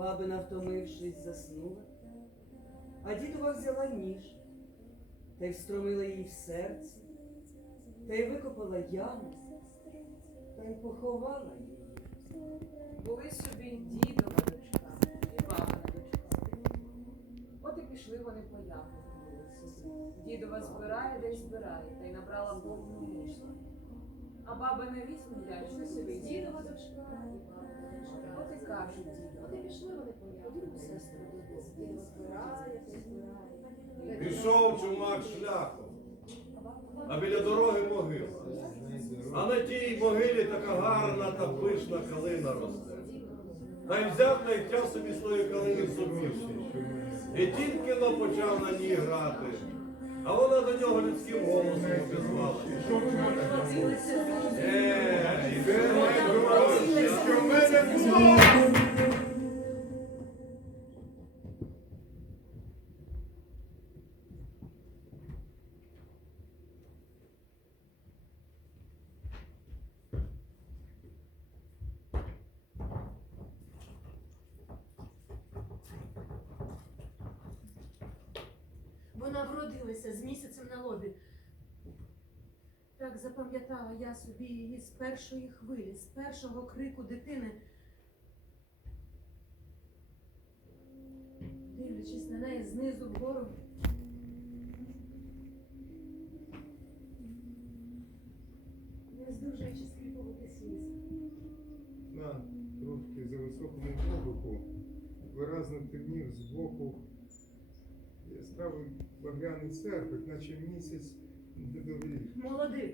Бабина, втомившись, заснула, а дідова взяла ніж та й встромила її в серце, та й викопала яму, та й поховала її. Були собі дідова дочка і бабина дочка. От і пішли вони по вулиці. Дідова збирає, де й збирає, та й набрала повну мусла. А баба вісні глянь, що собі дідова дочка і бабина дочка. І і дідова. пішли вони по ягоду, сестри додому. Дідо збирає, збирає. Пішов чумак шляхом, а біля дороги могила. А на тій могилі така гарна та пишна калина росте. Та й взяв та й втяв собі свою калину сумішку. І тільки но почав на ній грати, а вона до нього людським голосом обізвала. Е, іде моє гроші, що в мене було. Вона вродилася з місяцем на лобі. Так запам'ятала я собі її з першої хвилі, з першого крику дитини. Дивлячись на неї знизу вгору. Не здужуючи скріпувати сліз. на трошки за високому подуху, виразно темнів збоку яскравий багряний серпик, наче місяць. Молодик.